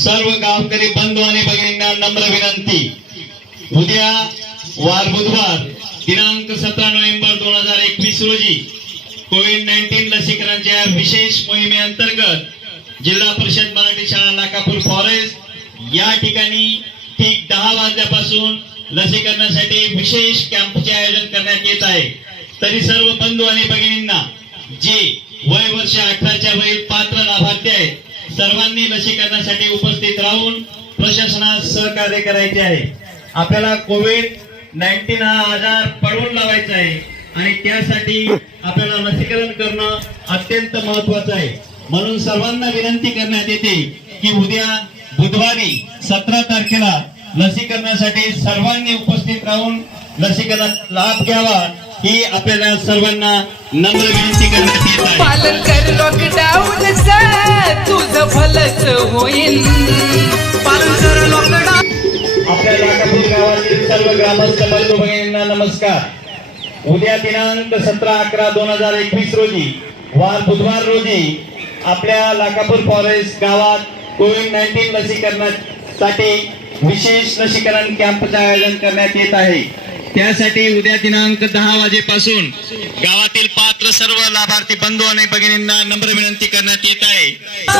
सर्व गावकरी बंधू आणि भगिनींना नम्र विनंती, उद्या वार बुधवार दिनांक 17 नोव्हेंबर 2021 रोजी कोविड-19 लसीकरणाच्या विशेष मोहिमेअंतर्गत जिल्हा परिषद मराठी शाळा लाखापूर फॉरेस्ट या ठिकाणी ठीक 10 वाजल्यापासून लसीकरणासाठी विशेष कॅम्पचे आयोजन करण्यात येत आहे। तरी सर्व बंधू आणि भगिनींना जे वय वर्ष 18च्या वरील पात्र लाभार्थी आहेत सर्वांनी लसीकरणासाठी उपस्थित राहून प्रशासनास सहकार्य करायचे आहे। आपल्याला कोविड-19 हा आजार पळवून लावायचा आहे आणि त्यासाठी आपल्याला लसीकरण करणं अत्यंत महत्त्वाचं आहे। म्हणून सर्वांना विनंती करण्यात येते की उद्या बुधवारी 17 तारखेला लसीकरणासाठी सर्वांनी उपस्थित राहून लसीकरणात लाभ घ्यावा ही आपल्याला सर्वांना नम्र विनंती करण्यात येत आहे। पालन कर लॉकडाऊन तुझं भलंच होईल, पालन कर लॉकडाऊन। आपल्या लाखापूर गावातील सर्व ग्रामस्थ बंधू भगिनींना नमस्कार। उद्या दिनांक 17/11/2021 रोजी वार बुधवार रोजी आपल्या लाखापूर फॉरेस्ट गावात कोविड-19 लसीकरणासाठी विशेष लसीकरण कॅम्पचे आयोजन करण्यात येत आहे। त्यासाठी उद्या दिनांक 10 वाजेपासून गावातील पात्र सर्व लाभार्थी बंधू आणि भगिनींना नम्र विनंती करण्यात येत आहे।